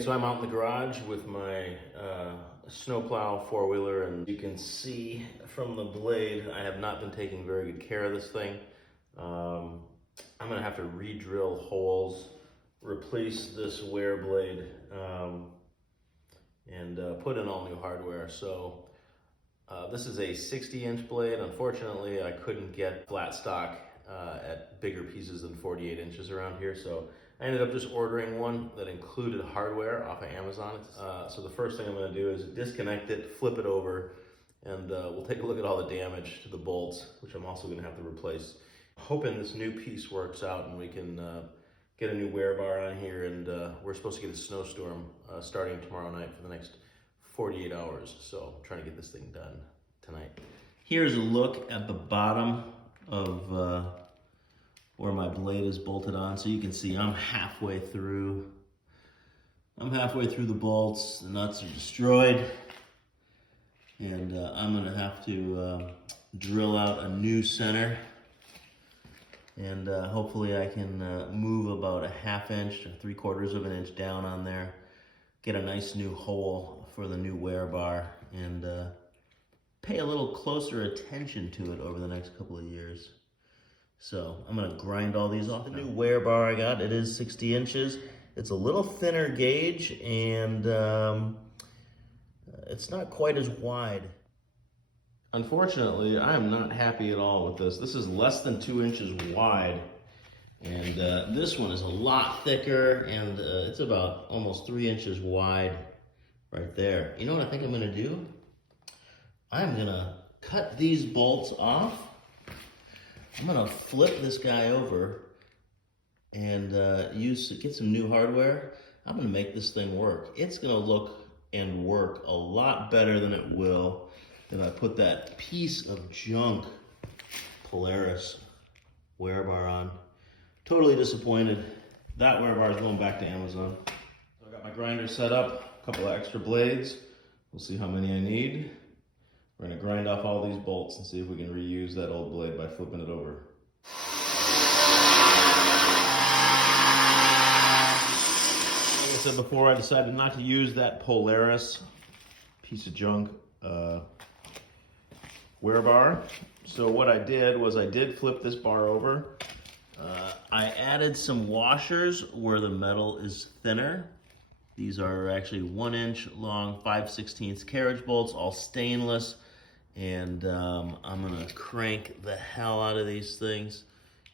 So I'm out in the garage with my snowplow four-wheeler, and you can see from the blade I have not been taking very good care of this thing. I'm gonna have to re-drill holes, replace this wear blade, and put in all new hardware. So this is a 60-inch blade. Unfortunately, I couldn't get flat stock at bigger pieces than 48 inches around here, so I ended up just ordering one that included hardware off of Amazon. So the first thing I'm going to do is disconnect it, flip it over, and we'll take a look at all the damage to the bolts, which I'm also going to have to replace. Hoping this new piece works out and we can get a new wear bar on here, and we're supposed to get a snowstorm starting tomorrow night for the next 48 hours. So I'm trying to get this thing done tonight. Here's a look at the bottom of where my blade is bolted on. So you can see I'm halfway through the bolts. The nuts are destroyed, and I'm gonna have to drill out a new center, and hopefully I can move about a ½ inch, 3/4 of an inch down on there, get a nice new hole for the new wear bar, and pay a little closer attention to it over the next couple of years. So I'm gonna grind all these off. The new wear bar I got, it is 60 inches. It's a little thinner gauge, and it's not quite as wide. Unfortunately, I'm not happy at all with this. This is less than 2 inches wide, and this one is a lot thicker, and it's about almost 3 inches wide right there. You know what I think I'm gonna do? I'm gonna cut these bolts off. I'm gonna flip this guy over and get some new hardware. I'm gonna make this thing work. It's gonna look and work a lot better than it will if I put that piece of junk Polaris Wear Bar on. Totally disappointed. That wear bar is going back to Amazon. So I got my grinder set up, a couple of extra blades. We'll see how many I need. We're gonna grind off all these bolts and see if we can reuse that old blade by flipping it over. Like I said before, I decided not to use that Polaris piece of junk wear bar. So what I did was I did flip this bar over. I added some washers where the metal is thinner. These are actually 1 inch long 5/16 carriage bolts, all stainless. And I'm gonna crank the hell out of these things.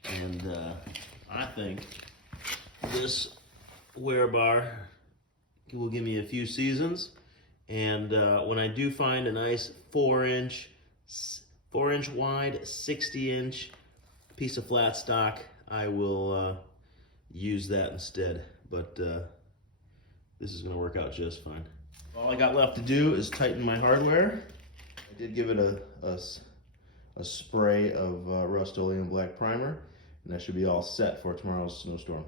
And I think this wear bar will give me a few seasons. And when I do find a nice 4 inch wide, 60-inch piece of flat stock, I will use that instead. But this is gonna work out just fine. All I got left to do is tighten my hardware. I did give it a spray of Rust-Oleum black primer, and that should be all set for tomorrow's snowstorm.